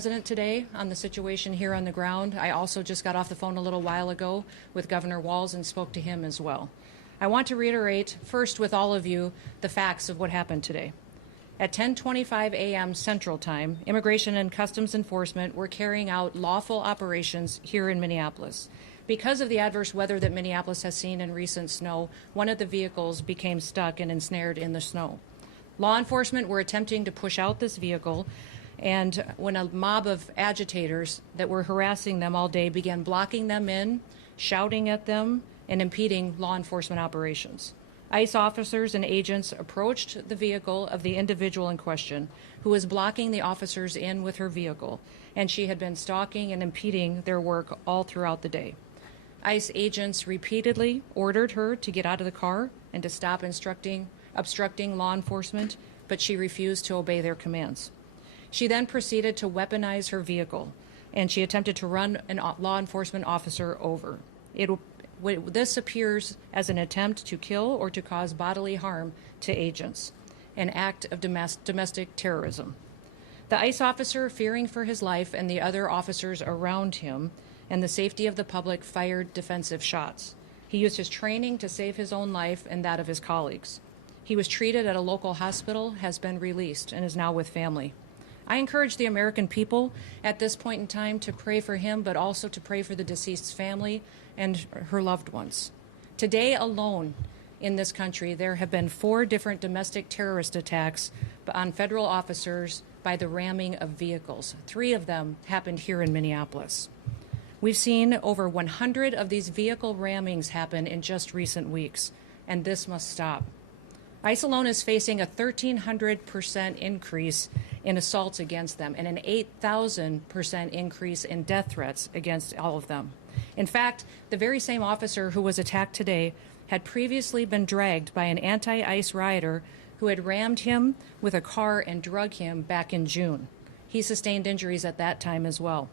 President today on the situation here on the ground. I also just got off the phone a little while ago with Governor Walz and spoke to him as well. I want to reiterate first with all of you the facts of what happened today. At 10:25 a.m. Central Time, Immigration and Customs Enforcement were carrying out lawful operations here in Minneapolis. Because of the adverse weather that Minneapolis has seen in recent snow, one of the vehicles became stuck and ensnared in the snow. Law enforcement were attempting to push out this vehicle, and when a mob of agitators that were harassing them all day began blocking them in, shouting at them, and impeding law enforcement operations. ICE officers and agents approached the vehicle of the individual in question, who was blocking the officers in with her vehicle, and she had been stalking and impeding their work all throughout the day. ICE agents repeatedly ordered her to get out of the car and to stop obstructing law enforcement, but she refused to obey their commands. She then proceeded to weaponize her vehicle, and she attempted to run a law enforcement officer over. This appears as an attempt to kill or to cause bodily harm to agents, an act of domestic terrorism. The ICE officer, fearing for his life and the other officers around him and the safety of the public, fired defensive shots. He used his training to save his own life and that of his colleagues. He was treated at a local hospital, has been released, and is now with family. I encourage the American people at this point in time to pray for him, but also to pray for the deceased's family and her loved ones. Today alone in this country, there have been 4 different domestic terrorist attacks on federal officers by the ramming of vehicles. 3 of them happened here in Minneapolis. We've seen over 100 of these vehicle rammings happen in just recent weeks, and this must stop. ICE alone is facing a 1,300% increase in assaults against them and an 8,000% increase in death threats against all of them. In fact, the very same officer who was attacked today had previously been dragged by an anti-ICE rioter who had rammed him with a car and drug him back in June. He sustained injuries at that time as well.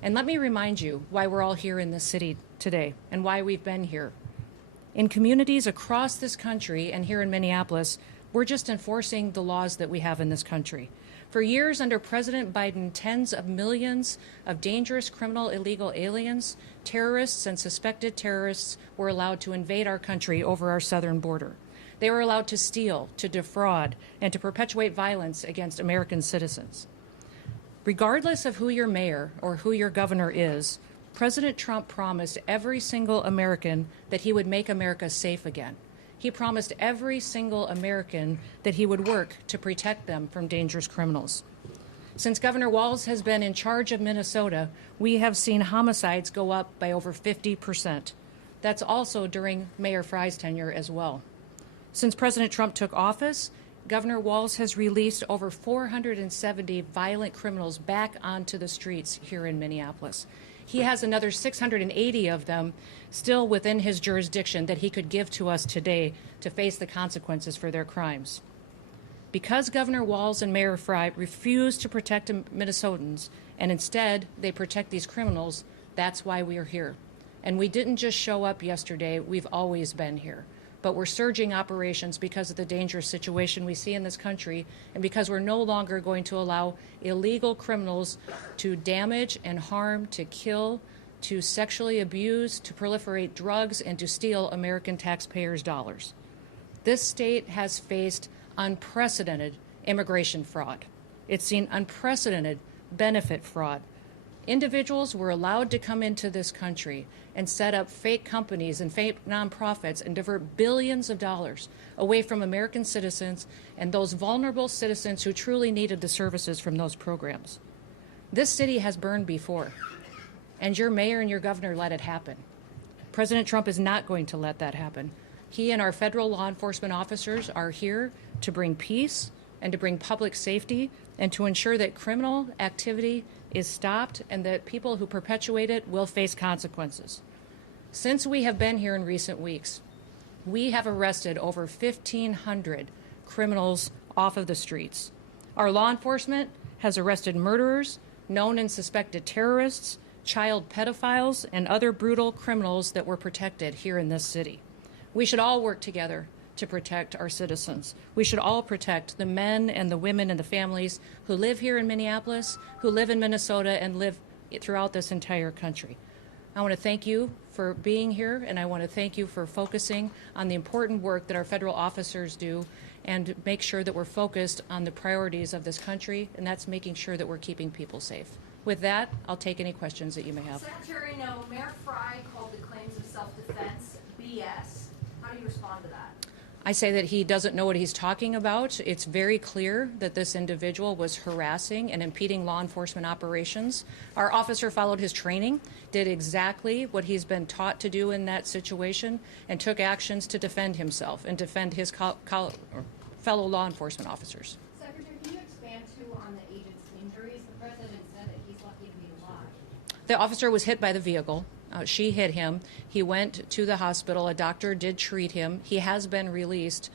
And let me remind you why we're all here in this city today and why we've been here. In communities across this country and here in Minneapolis, we're just enforcing the laws that we have in this country. For years under President Biden, tens of millions of dangerous criminal illegal aliens, terrorists, and suspected terrorists were allowed to invade our country over our southern border. They were allowed to steal, to defraud, and to perpetuate violence against American citizens. Regardless of who your mayor or who your governor is, President Trump promised every single American that he would make America safe again. He promised every single American that he would work to protect them from dangerous criminals. Since Governor Walz has been in charge of Minnesota, we have seen homicides go up by over 50%. That's also during Mayor Frey's tenure as well. Since President Trump took office, Governor Walz has released over 470 violent criminals back onto the streets here in Minneapolis. He has another 680 of them still within his jurisdiction that he could give to us today to face the consequences for their crimes. Because Governor Walz and Mayor Frey refuse to protect Minnesotans, and instead they protect these criminals, that's why we are here. And we didn't just show up yesterday, we've always been here. But we're surging operations because of the dangerous situation we see in this country and because we're no longer going to allow illegal criminals to damage and harm, to kill, to sexually abuse, to proliferate drugs, and to steal American taxpayers' dollars. This state has faced unprecedented immigration fraud. It's seen unprecedented benefit fraud. Individuals were allowed to come into this country and set up fake companies and fake nonprofits and divert billions of dollars away from American citizens and those vulnerable citizens who truly needed the services from those programs. This city has burned before, and your mayor and your governor let it happen. President Trump is not going to let that happen. He and our federal law enforcement officers are here to bring peace and to bring public safety and to ensure that criminal activity is stopped and that people who perpetuate it will face consequences. Since we have been here in recent weeks, we have arrested over 1,500 criminals off of the streets. Our law enforcement has arrested murderers, known and suspected terrorists, child pedophiles, and other brutal criminals that were protected here in this city. We should all work together to protect our citizens. We should all protect the men and the women and the families who live here in Minneapolis, who live in Minnesota, and live throughout this entire country. I want to thank you for being here, and I want to thank you for focusing on the important work that our federal officers do and make sure that we're focused on the priorities of this country, and that's making sure that we're keeping people safe. With that, I'll take any questions that you may have. Secretary Noem, Mayor Frey called the claims of self-defense BS. How do you respond to that? I say that he doesn't know what he's talking about. It's very clear that this individual was harassing and impeding law enforcement operations. Our officer followed his training, did exactly what he's been taught to do in that situation, and took actions to defend himself and defend his fellow law enforcement officers. Secretary, can you expand too on the agent's injuries? The president said that he's lucky to be alive. The officer was hit by the vehicle. She hit him. He went to the hospital. A doctor did treat him. He has been released,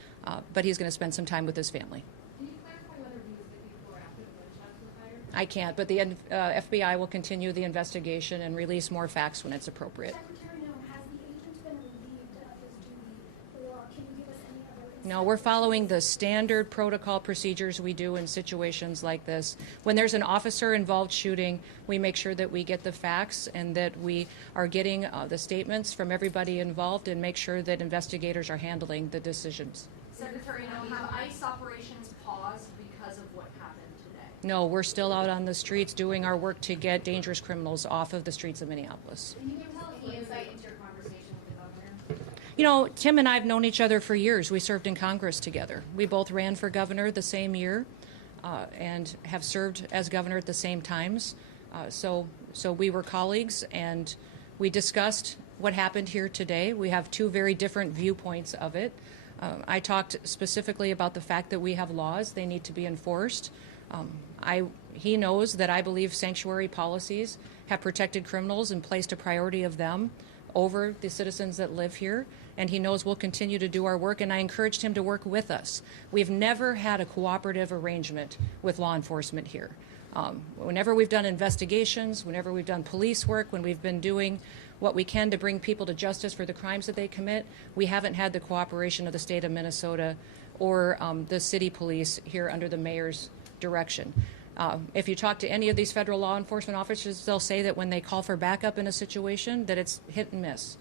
but he's going to spend some time with his family. Can you clarify whether he was hit before or after the gunshots were fired? I can't, but the FBI will continue the investigation and release more facts when it's appropriate. Secretary Noem, has the agent been relieved of his duty, or can you give us any other insight? No, we're following the standard protocol procedures we do in situations like this. When there's an officer-involved shooting, we make sure that we get the facts and that we are getting the statements from everybody involved and make sure that investigators are handling the decisions. Secretary Noem, have ICE operations paused because of what happened today? No, we're still out on the streets doing our work to get dangerous criminals off of the streets of Minneapolis. Can you give us any insight into your conversation with the governor? You know, Tim and I have known each other for years. We served in Congress together. We both ran for governor the same year and have served as governor at the same times. So we were colleagues, and we discussed what happened here today. We have two very different viewpoints of it. I talked specifically about the fact that we have laws. They need to be enforced. He knows that I believe sanctuary policies have protected criminals and placed a priority of them over the citizens that live here, and he knows we'll continue to do our work, and I encouraged him to work with us. We've never had a cooperative arrangement with law enforcement here. Whenever we've done investigations, whenever we've done police work, when we've been doing what we can to bring people to justice for the crimes that they commit, we haven't had the cooperation of the state of Minnesota or the city police here under the mayor's direction. If you talk to any of these federal law enforcement officers, they'll say that when they call for backup in a situation, that it's hit and miss.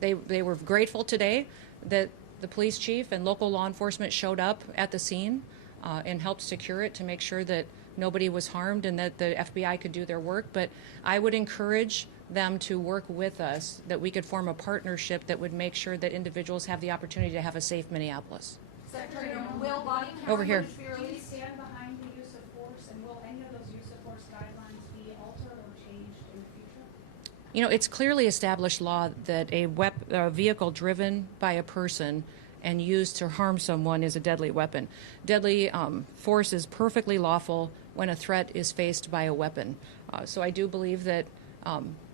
They were grateful today that the police chief and local law enforcement showed up at the scene and helped secure it to make sure that nobody was harmed and that the FBI could do their work. But I would encourage them to work with us, that we could form a partnership that would make sure that individuals have the opportunity to have a safe Minneapolis. Secretary Noem, will body camera Over here. footage be Do you released? stand behind the use of force, and will any of those use of force guidelines be altered or changed in the future? You know, it's clearly established law that a vehicle driven by a person and used to harm someone is a deadly weapon. Deadly force is perfectly lawful when a threat is faced by a weapon. So I do believe that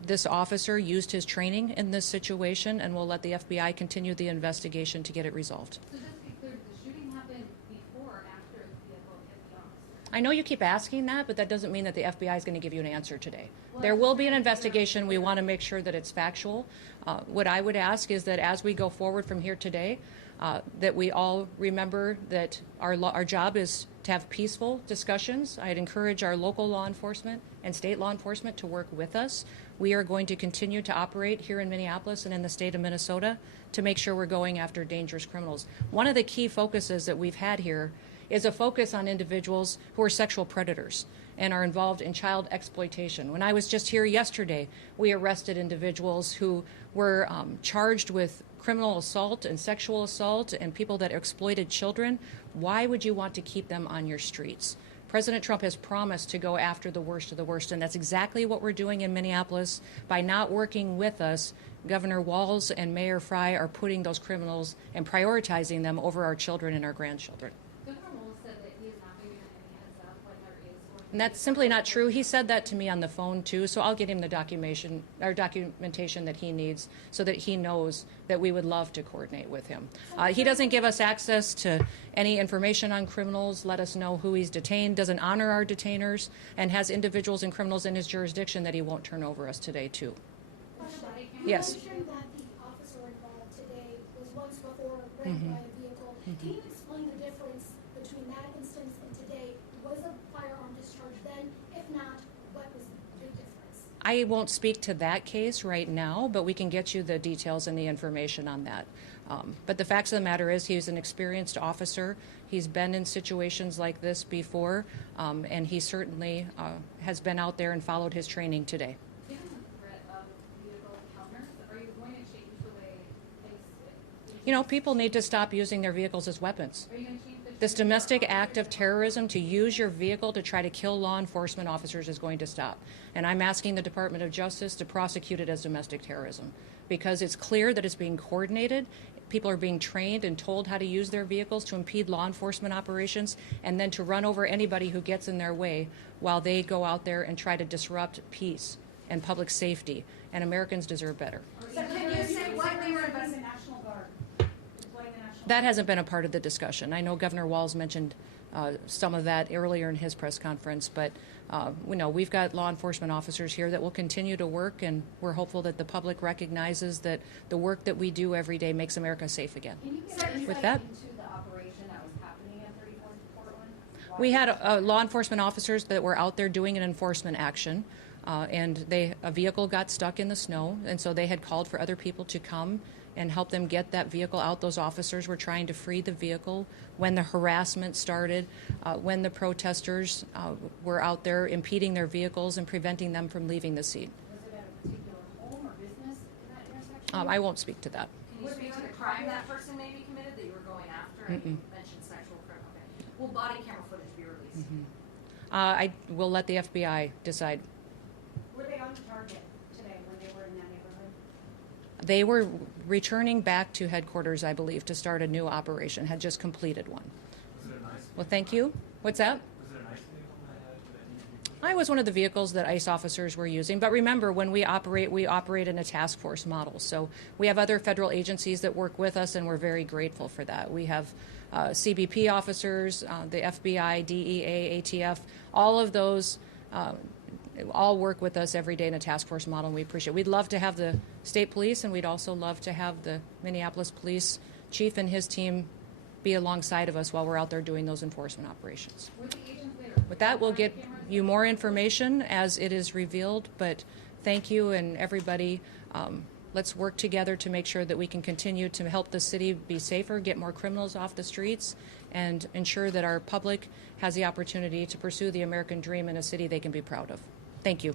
this officer used his training in this situation, and we'll let the FBI continue the investigation to get it resolved. So just to be clear, did the shooting happen before or after the vehicle hit the officer? I know you keep asking that, but that doesn't mean that the FBI is going to give you an answer today. There will be an investigation. We want to make sure that it's factual. What I would ask is that as we go forward from here today, that we all remember that our job is to have peaceful discussions. I'd encourage our local law enforcement and state law enforcement to work with us. We are going to continue to operate here in Minneapolis and in the state of Minnesota to make sure we're going after dangerous criminals. One of the key focuses that we've had here is a focus on individuals who are sexual predators and are involved in child exploitation. When I was just here yesterday, we arrested individuals who were charged with criminal assault and sexual assault and people that exploited children. Why would you want to keep them on your streets? President Trump has promised to go after the worst of the worst, and that's exactly what we're doing in Minneapolis. By not working with us, Governor Walz and Mayor Frey are putting those criminals and prioritizing them over our children and our grandchildren. Governor Walz said that he is not giving any heads up when there is going to And that's simply not true. He said that to me on the phone too, so I'll get him the documentation that he needs so that he knows that we would love to coordinate with him. He doesn't give us access to any information on criminals, let us know who he's detained, doesn't honor our detainers, and has individuals and criminals in his jurisdiction that he won't turn over us today too. Question. Yes. You mentioned that the officer involved today was once before raped by a vehicle. Can you explain the difference between that instance and today? Was a firearm discharged then? If not, what was the difference? I won't speak to that case right now, but we can get you the details and the information on that. But the facts of the matter is he's an experienced officer. He's been in situations like this before, and he certainly has been out there and followed his training today. Given the threat of vehicle encounters, are you going to change the way You know, people need to stop using their vehicles as weapons. are you going to change the This domestic act of terrorism to use your vehicle to try to kill law enforcement officers is going to stop. And I'm asking the Department of Justice to prosecute it as domestic terrorism because it's clear that it's being coordinated. People are being trained and told how to use their vehicles to impede law enforcement operations and then to run over anybody who gets in their way while they go out there and try to disrupt peace and public safety. And Americans deserve better. So can you say what they were The investigating? National Guard, deploying the National That hasn't been a part of the discussion. I know Governor Walz mentioned some of that earlier in his press conference, but we know we've got law enforcement officers here that will continue to work, and we're hopeful that the public recognizes that the work that we do every day makes America safe again. Can you give Sir, insight with that- into the operation that was happening at 34th Portland? Why We had law enforcement officers that were out there doing an enforcement action, and a vehicle got stuck in the snow, and so they had called for other people to come and help them get that vehicle out. Those officers were trying to free the vehicle when the harassment started, when the protesters were out there impeding their vehicles and preventing them from leaving the scene. Was it at a particular home or business in that intersection? I won't speak to that. Can you speak to the crime that person may be committed that you were going after? And you mentioned sexual crime. Okay. Will body camera footage be released? I will let the FBI decide. Were they on target today when they were in that neighborhood? They were returning back to headquarters, I believe, to start a new operation, had just completed one. Was it a nice? Well, thank you. What's that? Was it a nice vehicle that needed to be pushed? I was one of the vehicles that ICE officers were using. But remember, when we operate in a task force model. So we have other federal agencies that work with us, and we're very grateful for that. We have CBP officers, the FBI, DEA, ATF, all of those all work with us every day in a task force model, and we appreciate it. We'd love to have the state police, and we'd also love to have the Minneapolis police chief and his team be alongside of us while we're out there doing those enforcement operations. Were the agents later? With that, we'll get you more information as it is revealed, but thank you and everybody. Let's work together to make sure that we can continue to help the city be safer, get more criminals off the streets, and ensure that our public has the opportunity to pursue the American dream in a city they can be proud of. Thank you.